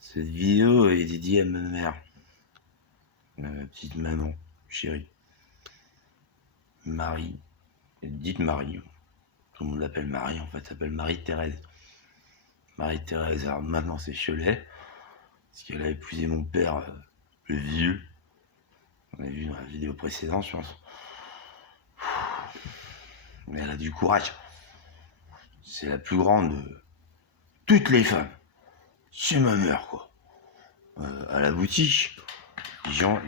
Cette vidéo est dédiée à ma mère, ma petite maman, chérie. Marie, dites Marie. Tout le monde l'appelle Marie, en fait, elle s'appelle Marie-Thérèse. Marie-Thérèse, alors maintenant c'est Cholet, parce qu'elle a épousé mon père, le vieux. On a vu dans la vidéo précédente, je pense. Mais elle a du courage. C'est la plus grande de toutes les femmes. C'est ma mère, quoi. À la boutique,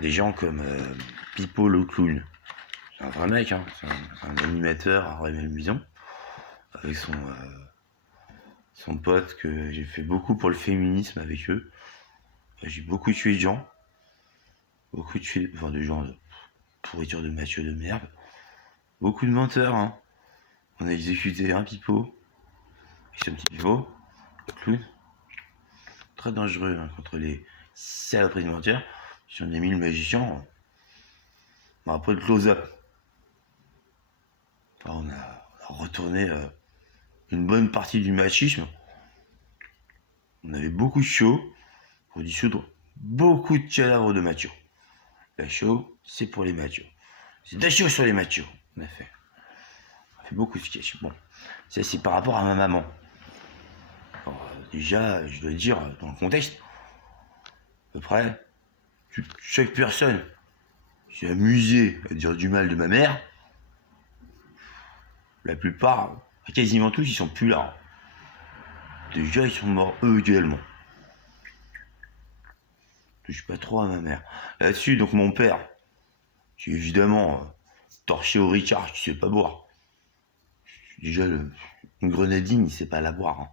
des gens comme Pipo le clown. C'est un vrai mec, hein. C'est un animateur à Rémy-Muison, avec son pote, que j'ai fait beaucoup pour le féminisme avec eux. J'ai beaucoup tué de gens. De gens de pourriture de macho de merde. Beaucoup de menteurs, hein. On a exécuté un pipeau. C'est un petit pipeau. Le clown. Très dangereux, hein, contre les saloperies de menteurs. Si on a mis le magicien, après le close-up. On a retourné une bonne partie du machisme. On avait beaucoup de chaud pour dissoudre beaucoup de cadavres de machos. La show, c'est pour les machos. C'est de la show sur les machos. On a fait beaucoup de sketch. Bon, ça c'est par rapport à ma maman. Alors, déjà, je dois dire, dans le contexte, à peu près, chaque personne s'est amusée à dire du mal de ma mère. La plupart, quasiment tous, ils sont plus là. Déjà, ils sont morts eux également. Je touche pas trop à ma mère. Là-dessus, donc mon père, qui est évidemment torché au Ricard, qui sait pas boire. Déjà, une grenadine, il sait pas la boire. Hein.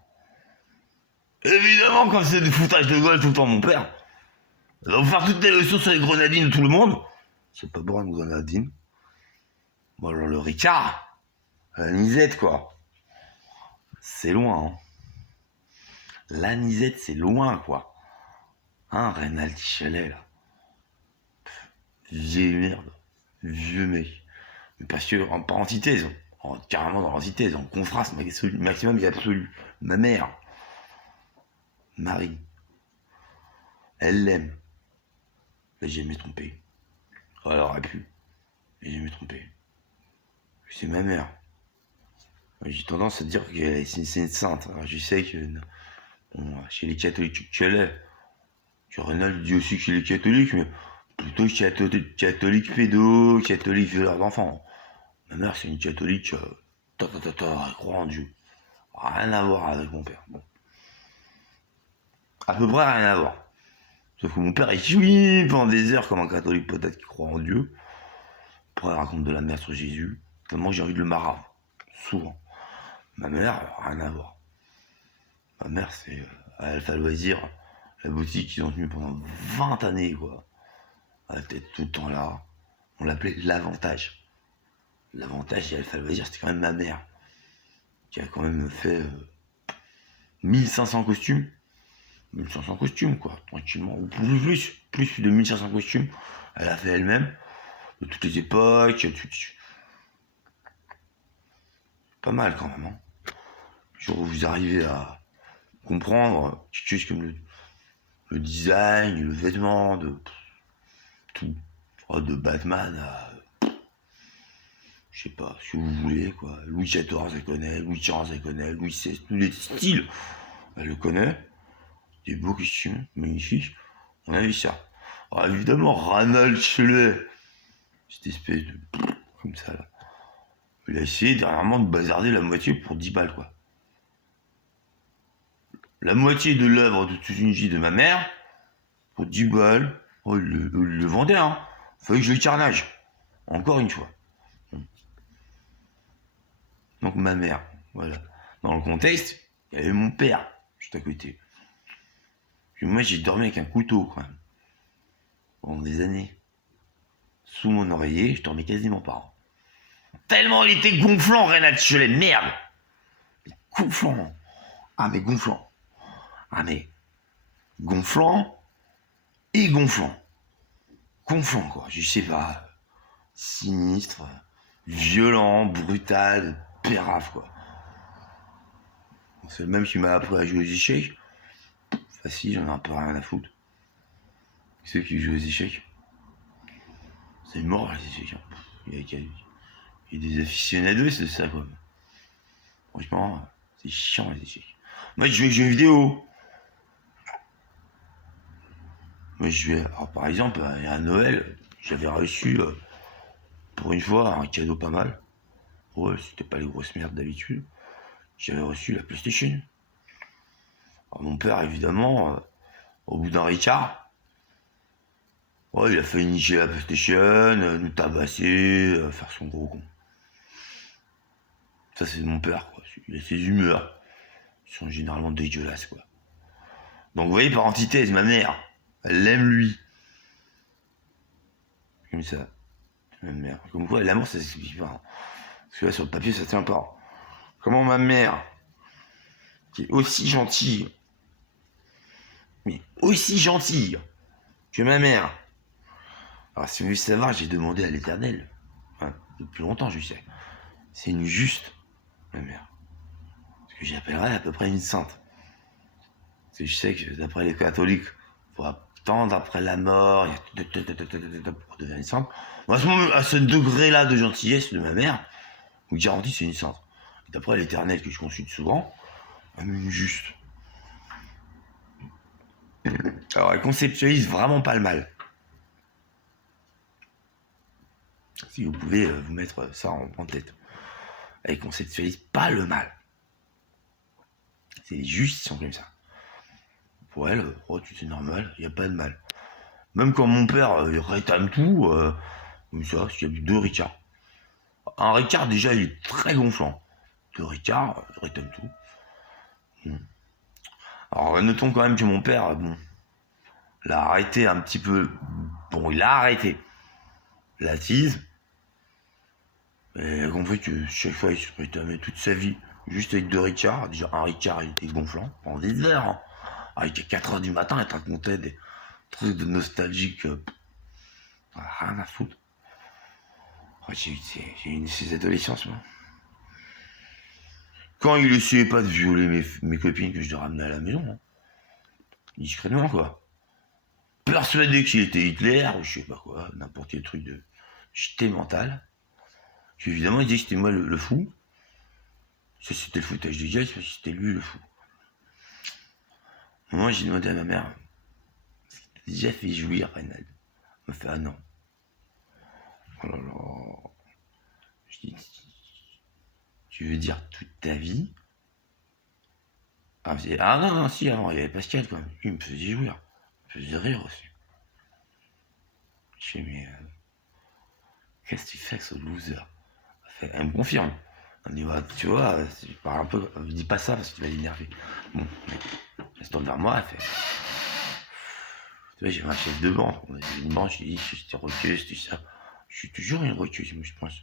Évidemment, quand c'est du foutage de gueule tout le temps, mon père, il va vous faire toutes les leçons sur les grenadines de tout le monde. C'est pas boire une grenadine. Bon, alors le Ricard, la Nisette, quoi. C'est loin, hein. La Nisette, c'est loin, quoi. Hein, Reynald Chalet, là. Vieille merde. Vieux mec. Mais parce que, pas antithèse, carrément dans l'antithèse, en contraste maximum et absolu. Ma mère, Marie, elle l'aime. Elle j'ai jamais trompé. Elle aurait pu. Elle j'ai jamais trompé. C'est ma mère. J'ai tendance à dire que c'est une sainte. Alors je sais que bon, chez les catholiques qu'elle est, que Reynald dit aussi qu'il est catholique, mais plutôt catholique pédo, catholique violeur d'enfants. Ma mère c'est une catholique, elle croit en Dieu. Rien à voir avec mon père. Bon. À peu près rien à voir. Sauf que mon père il chouille pendant des heures comme un catholique peut-être qui croit en Dieu. Après il raconte de la merde sur Jésus. Tellement j'ai envie de le marave. Souvent. Ma mère, rien à voir. Ma mère c'est à Alpha Loisir, la boutique qu'ils ont tenue pendant 20 années quoi. Elle était tout le temps là. On l'appelait l'Avantage. L'Avantage et Alpha Loisir c'était quand même ma mère. Qui a quand même fait 1500 costumes. 1500 costumes, quoi, tranquillement. Ou plus de 1500 costumes. Elle a fait elle-même, de toutes les époques. Pas mal, quand même. Hein. Genre, vous arrivez à comprendre quelque chose comme le design, le vêtement, de tout. De Batman à... Je sais pas, si vous voulez, quoi. Louis XIV, elle connaît. Louis XV, elle connaît. Louis XVI, tous les styles, elle le connaît. Des beaux costumes, magnifiques. On a vu ça. Alors évidemment, Ranald Chelet, cette espèce de... comme ça, là. Il a essayé dernièrement de bazarder la moitié pour 10 balles, quoi. La moitié de l'œuvre de Tsushima de ma mère, pour 10 balles, oh, il le vendait, hein. Fallait que je le carnage. Encore une fois. Donc ma mère, voilà. Dans le contexte, il y avait mon père, juste à côté. Puis moi, j'ai dormi avec un couteau, quand même. Pendant des années. Sous mon oreiller, je dormais quasiment pas. Tellement il était gonflant, Reynald Chelet, merde. Gonflant. Ah mais gonflant. Ah mais gonflant et gonflant. Gonflant quoi, je sais pas. Sinistre, violent, brutal, pérave quoi. C'est le même qui m'a appris à jouer aux échecs. facile, j'en ai un peu rien à foutre. Ceux qui jouent aux échecs, c'est mort les échecs. Hein. Il y a des aficionados, c'est ça quoi. Franchement, c'est chiant les échecs. Moi je joue aux jeux vidéo. Moi je vais. Alors, par exemple, à Noël, j'avais reçu pour une fois un cadeau pas mal. Ouais, c'était pas les grosses merdes d'habitude. J'avais reçu la PlayStation. Alors, mon père, évidemment, au bout d'un Ricard, ouais, il a fait nicher la PlayStation, nous tabasser, faire son gros con. Ça, c'est mon père, quoi. Il a ses humeurs. Ils sont généralement dégueulasses, quoi. Donc, vous voyez, par antithèse, ma mère, elle l'aime lui. Comme ça. Ma mère. Comme quoi, l'amour, ça s'explique pas. Parce que là, sur le papier, ça tient pas. Comment ma mère, qui est aussi gentille, mais aussi gentille que ma mère. Alors, si vous voulez savoir, j'ai demandé à l'Éternel. Enfin, depuis longtemps, je sais. C'est une juste, ma mère. Ce que j'appellerais à peu près une sainte. Parce que je sais que d'après les catholiques, il faut attendre après la mort, pour devenir une sainte. Moi, à ce degré-là de gentillesse de ma mère, je vous garantis, c'est une sainte. Et d'après l'Éternel que je consulte souvent, même une juste. Alors, elle conceptualise vraiment pas le mal. Si vous pouvez vous mettre ça en tête. Elle conceptualise pas le mal. C'est les justes qui sont comme ça. Pour elle, oh, c'est normal, il n'y a pas de mal. Même quand mon père il rétame tout, comme ça, parce qu'il y a deux Ricards. Un Ricard, déjà, il est très gonflant. Deux Ricards, il rétame tout. Alors, notons quand même que mon père, bon, l'a arrêté un petit peu. Bon, il a arrêté la tease. Et il a compris que chaque fois, il se rétamait toute sa vie, juste avec deux Ricards. Déjà, un Ricard, il était gonflant, pendant des heures. Hein. Avec 4 heures du matin, il te racontait des trucs de nostalgique. Rien à foutre. Oh, j'ai eu ces adolescences, moi. Quand il essayait pas de violer mes copines que je les ramenais à la maison, hein. Discrètement, quoi. Persuadé qu'il était Hitler, ou je sais pas quoi, n'importe quel truc de jeté mental. Puis évidemment, il disait que c'était moi le fou. Ça, c'était le foutage des gars, parce que c'était lui le fou. Moi, j'ai demandé à ma mère, t'as déjà fait jouir, Reynald? Elle m'a fait, ah non. Oh là là. Je dis, tu veux dire toute ta vie? Ah non, non, si, avant, il y avait Pascal quand même. Lui, il me faisait jouir. Il me faisait rire aussi. Je dis, mais qu'est-ce que tu fais avec ce loser? Elle me confirme. Elle me dit, ouais, tu vois, je parle un peu, dis pas ça parce que tu vas l'énerver. Bon, elle se tourne vers moi, elle fait. Tu vois, j'ai un chef de bande. On avait une bande, je lui dis, j'étais recuse, tout ça. Je suis toujours une recuse, moi, je pense.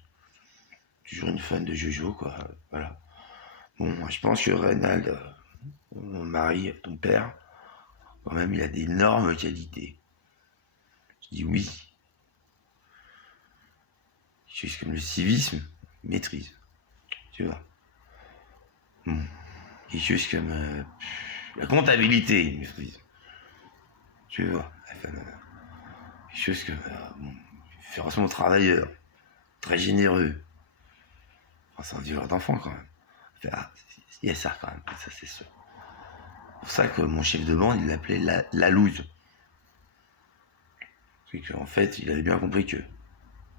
Toujours une fan de Jojo, quoi. Voilà. Bon, je pense que Reynald, mon mari, ton père, quand même, il a d'énormes qualités. Je dis oui. Quelque chose comme le civisme, il maîtrise. Tu vois. Bon. Quelque chose comme la comptabilité, il maîtrise. Tu vois. Enfin, quelque chose comme bon, férocement travailleur, très généreux. Enfin, c'est un viveur d'enfant quand même. Enfin, il y a ça quand même, ça c'est sûr. C'est pour ça que mon chef de bande, il l'appelait la loose. Parce qu'en fait, il avait bien compris que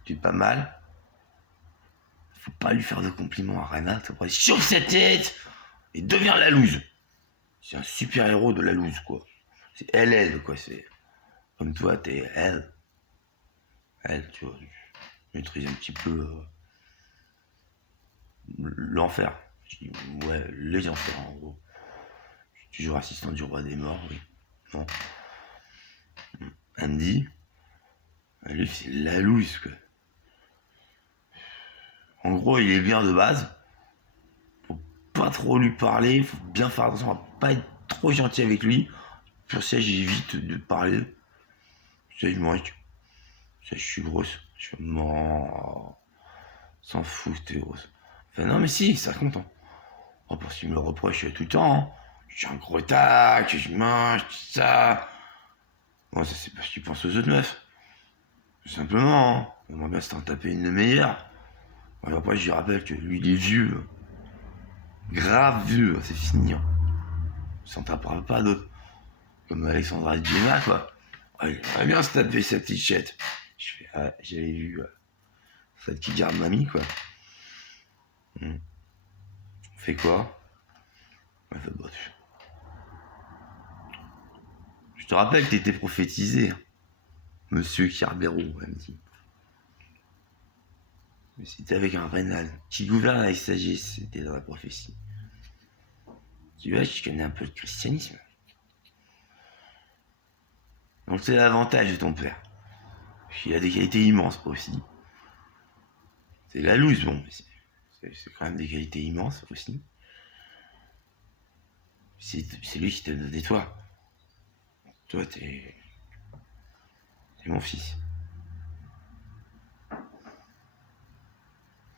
tu es pas mal. Faut pas lui faire de compliments à Renat. Après, chauffe sa tête et devient la loose. C'est un super héros de la loose, quoi. C'est elle, quoi. C'est comme toi, t'es elle. Elle, tu vois, tu maîtrises un petit peu l'enfer. Je dis, ouais, les enfers, en gros. Je suis toujours assistant du roi des morts, oui. Non. Andy, lui, c'est la loose, quoi. En gros, il est bien de base. Faut pas trop lui parler. Faut bien faire attention à pas être trop gentil avec lui. Pour ça, j'évite de parler. Ça, je moque. Ça, je suis grosse. Je suis mort. S'en fout, t'es grosse. Enfin, non, mais si, ça compte. Hein. Oh, parce qu'il me le reproche tout le temps. Hein. j'ai un gros tac, que je mange, tout ça. Bon, ça c'est parce que tu penses aux autres meufs. Tout simplement, hein. J'aimerais bien se t'en taper une de meilleure. Et après, je lui rappelle que lui, il est vieux. Grave vieux, c'est fini. Hein. Il s'en tapera pas d'autres. Comme Alexandra Djema, quoi. Ouais, il aimerait bien se taper sa petite chette. Je fais, ah, j'avais vu celle qui garde mamie, quoi. On fait quoi? Elle fait, bah, je te rappelle que t'étais prophétisé, hein. Monsieur Carbero, elle me dit. Mais c'était avec un rénal qui gouverne avec sagesse, c'était dans la prophétie. Tu vois, je connais un peu le christianisme. Donc c'est l'avantage de ton père. Il a des qualités immenses aussi. C'est la loose, bon, mais c'est quand même des qualités immenses aussi. C'est lui qui t'a donné toi. Toi, t'es mon fils.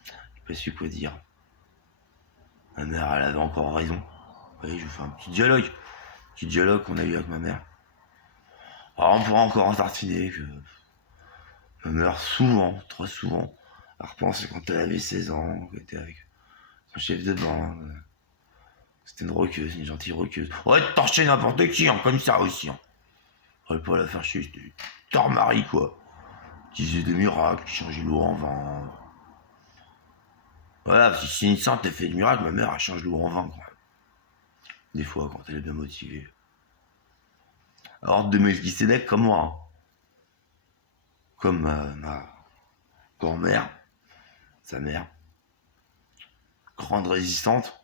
J'ai pas su quoi dire. Ma mère, elle avait encore raison. Oui, je vous fais un petit dialogue. Petit dialogue qu'on a eu avec ma mère. Alors, on pourra encore en tartiner que ma mère, souvent, trop souvent, elle repense quand elle avait 16 ans, qu'elle était avec son chef de bande. C'était une roqueuse, une gentille roqueuse. Ouais, torcher n'importe qui, hein, comme ça aussi. Hein. Fallait pas la faire chier, c'était Tormarie, quoi. Qui faisait des miracles, qui changeait l'eau en vin. Voilà, si c'est une sainte, elle fait des miracles, ma mère, elle change l'eau en vin, quoi. Des fois, quand elle est bien motivée. Alors, de Melchisedec comme moi. Hein. Comme ma grand-mère, sa mère. Grande résistante.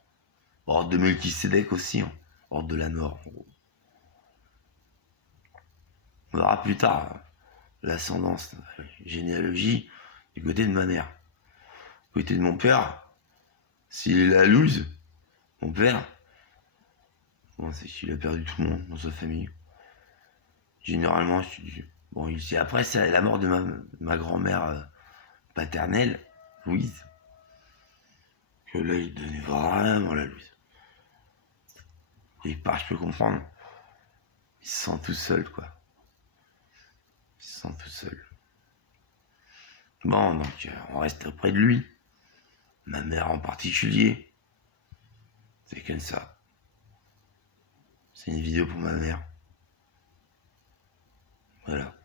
Ordre de Melchisedec aussi. Hein. Ordre de la mort, en gros. On verra plus tard hein, l'ascendance, la généalogie du côté de ma mère. Du côté de mon père, s'il est la loose, mon père, bon, c'est qu'il a perdu tout le monde dans sa famille. Généralement, bon, c'est après c'est la mort de ma grand-mère paternelle, Louise, que là, il donnait vraiment la loose. Et je peux comprendre. Il se sent tout seul, quoi. Il se sent tout seul. Bon, donc, on reste près de lui. Ma mère en particulier. C'est comme ça. C'est une vidéo pour ma mère. Voilà.